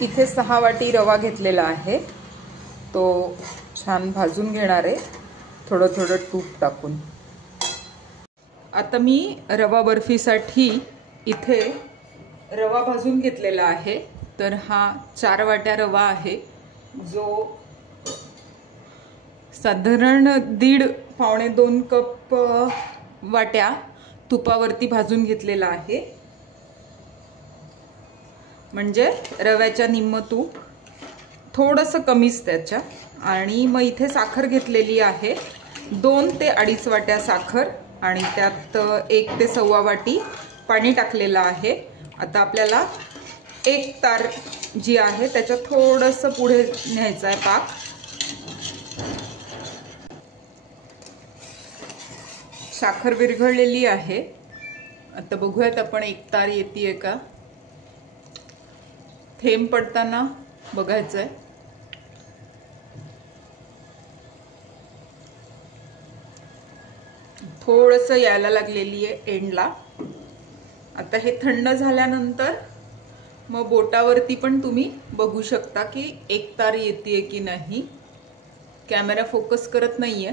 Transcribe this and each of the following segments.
इथे 6 वाटी रवा घेतलेला आहे, तो छान भाजून घेणार आहे थोडं थोडं तूप टाकून। आता मी रवा बर्फीसाठी इथे रवा भाजून घेतलेला आहे। तर हा 4 वाट्या रवा आहे, जो साधारण 1.5-2 कप वाट्या तुपावरती भाजून घेतलेला आहे। म्हणजे रव्याच्या निम्म तूप, थोडंसं कमीच त्याच्या। आणि मग इथे साखर घेतलेली आहे, 2 ते 2.5 वाट्या साखर, आणि त्यात 1 ते 1.25 वाटी पाणी टाकलेलं आहे। आता आपल्याला 1 तार जी आहे त्याच्या थोडंसं पुढे न्यायचं आहे पाक। साखर विरघळलेली आहे, आता बघूयात आपण 1 तार येते का। थेंब पडताना बघायचंय। थोडंसं यायला लागलेली आहे एंडला। आता हे थंड झाल्यानंतर मग बोटावरती पण तुम्ही बघू शकता की 1 तार येते की नाही। कॅमेरा फोकस करत नाहीये।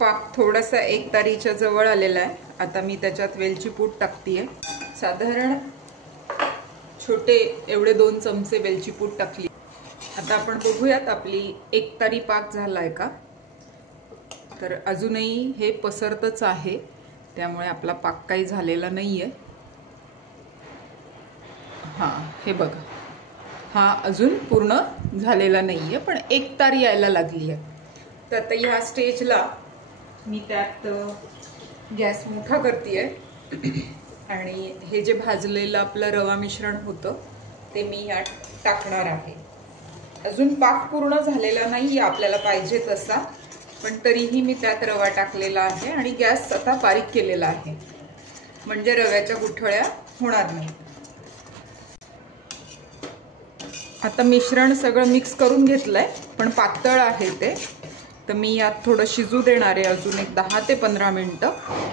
पाक थोडासा 1 तारीच्या जवळ आलेला आहे। आता मी त्याच्यात वेलची पूड टाकतीये, साधारण छोटे एवढे 2 चमचे वेलची पूड टाकली। आता आपण बघूयात आपली 1 तारी पाक झालाय का। तर अजूनही हे पसरतच आहे, त्यामुळे आपला पाक काही झालेला नाहीये। हे बघा, हा अजून पूर्ण झालेला नाहीये, पण 1 तार यायला लागली आहे। तर आता ह्या स्टेजला मी त्यात गॅस मोठा करतेय आणि हे जे भाजलेलं आपलं रवा मिश्रण होतं ते मी यात टाकणार आहे। अजून पाक पूर्ण झालेला नाही आपल्याला पाहिजे तसा, पण तरीही मी त्यात रवा टाकलेला आहे आणि गॅस आता बारीक केलेला आहे, म्हणजे रव्याच्या गुठळ्या होणार नाही। आता मिश्रण सगळं मिक्स करून घेतलंय, पण पातळ आहे ते, तर मी यात थोडं शिजू देणार आहे अजून एक 10 ते 15 मिनिटं।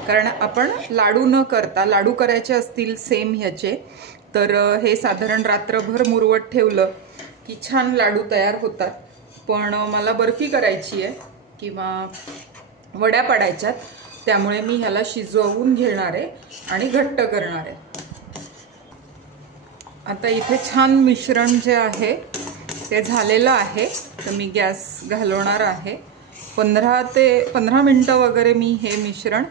कारण आपण लाडू न करता, लाडू करायचे असतील सेम ह्याचे, तर हे साधारण रात्रभर मुरवत ठेवलं की छान लाडू तयार होतात। पण मला बर्फी करायची आहे किंवा वड्या पाडायच्यात, त्यामुळे मी ह्याला शिजवून घेणार आहे आणि घट्ट करणार आहे। आता इथे छान मिश्रण जे आहे ते झालेलं आहे, तर मी गॅस घालवणार आहे। 15 मिनिटं वगैरे मी हे मिश्रण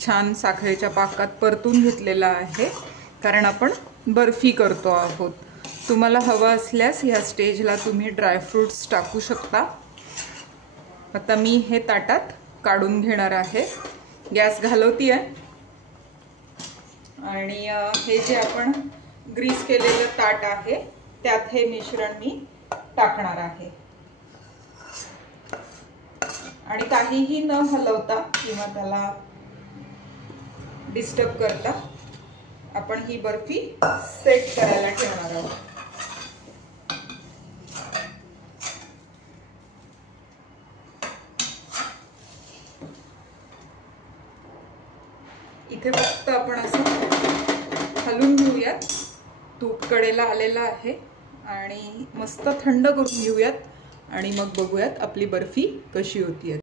छान साखरेच्या पाकात परतून घेतलेलं आहे, कारण आपण बर्फी करतो आहोत। तुम्हाला हवं असल्यास ह्या स्टेजला तुम्ही ड्रायफ्रूट्स टाकू शकता। आता मी हे ताटात काढून घेणार आहे, गॅस घालवतीये आणि हे जे आपण ग्रीस केलेलं ताट आहे त्यात हे मिश्रण मी टाकणार आहे। आणि काहीही न हलवता किंवा त्याला डिस्टर्ब करता आपण ही बर्फी सेट करायला ठेवणार आहोत। इथे फक्त आपण असं हलवून घेऊयात, तूप कडेला आलेला आहे आणि मस्त थंड करून घेऊयात आणि मग बघूयात आपली बर्फी कशी होतीये।